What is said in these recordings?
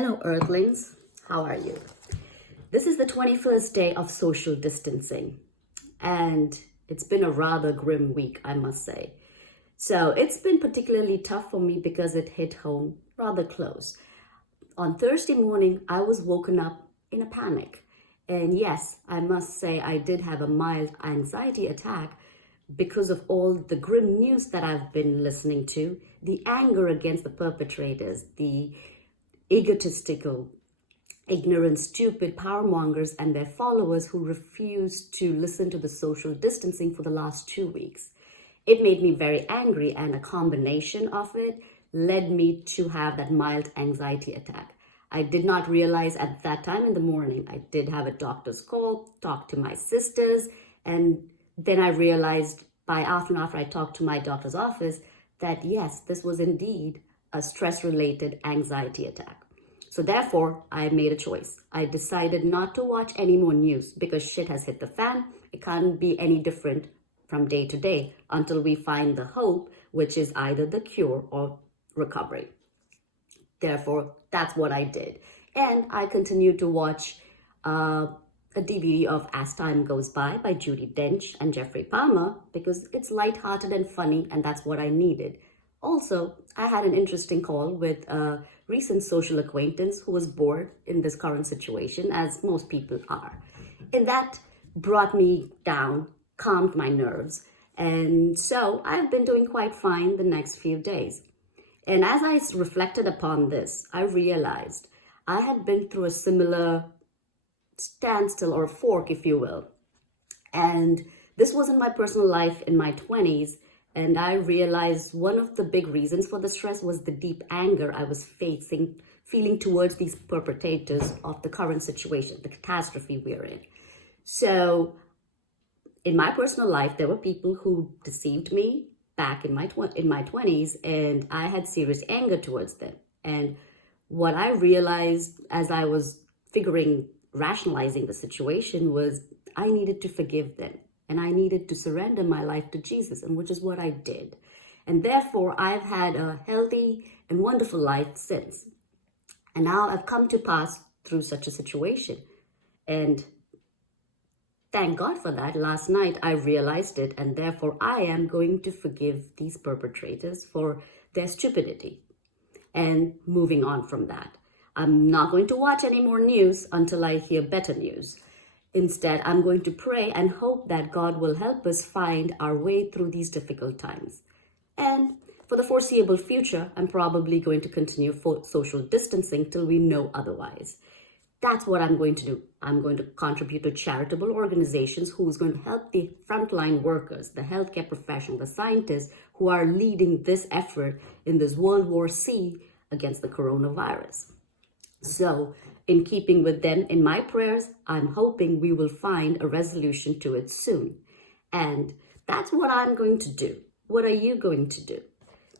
Hello, Earthlings. How are you? This is the 21st day of social distancing, and it's been a rather grim week, I must say. So it's been particularly tough for me because it hit home rather close. On Thursday morning, I was woken up in a panic. And yes, I must say I did have a mild anxiety attack because of all the grim news that I've been listening to, the anger against the perpetrators, the egotistical, ignorant, stupid power mongers and their followers who refused to listen to the social distancing for the last 2 weeks. It made me very angry, and a combination of it led me to have that mild anxiety attack. I did not realize at that time in the morning. I did have a doctor's call, talked to my sisters, and then I realized after I talked to my doctor's office that yes, this was indeed a stress-related anxiety attack. So therefore, I made a choice. I decided not to watch any more news because shit has hit the fan. It can't be any different from day to day until we find the hope, which is either the cure or recovery. Therefore, that's what I did. And I continued to watch a DVD of As Time Goes by Judi Dench and Jeffrey Palmer because it's lighthearted and funny, and that's what I needed. Also, I had an interesting call with a recent social acquaintance who was bored in this current situation, as most people are. And that brought me down, calmed my nerves, and so I've been doing quite fine the next few days. And as I reflected upon this, I realized I had been through a similar standstill or fork, if you will. And this was in my personal life in my 20s. And I realized one of the big reasons for the stress was the deep anger I was feeling towards these perpetrators of the current situation, the catastrophe we're in. So in my personal life, there were people who deceived me back in my 20s, and I had serious anger towards them. And what I realized as I was rationalizing the situation was I needed to forgive them. And I needed to surrender my life to Jesus, and which is what I did. And therefore, I've had a healthy and wonderful life since. And now I've come to pass through such a situation. And thank God for that. Last night, I realized it, and therefore I am going to forgive these perpetrators for their stupidity and moving on from that. I'm not going to watch any more news until I hear better news. Instead, I'm going to pray and hope that God will help us find our way through these difficult times. And for the foreseeable future, I'm probably going to continue social distancing till we know otherwise. That's what I'm going to do. I'm going to contribute to charitable organizations who's going to help the frontline workers, the healthcare professionals, the scientists who are leading this effort in this World War C against the coronavirus. So, in keeping with them in my prayers, I'm hoping we will find a resolution to it soon. And that's what I'm going to do. What are you going to do?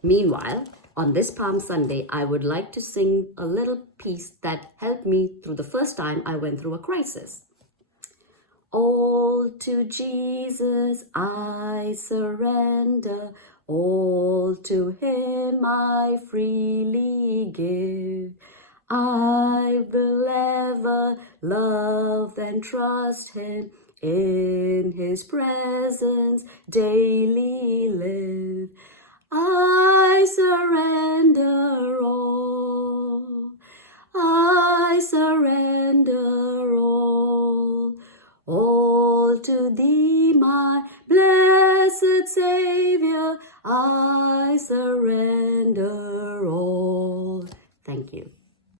Meanwhile, on this Palm Sunday, I would like to sing a little piece that helped me through the first time I went through a crisis. All to Jesus I surrender, all to Him I freely give. I will ever love and trust Him, in His presence daily live. I surrender all, I surrender all to Thee, my blessed Savior, I surrender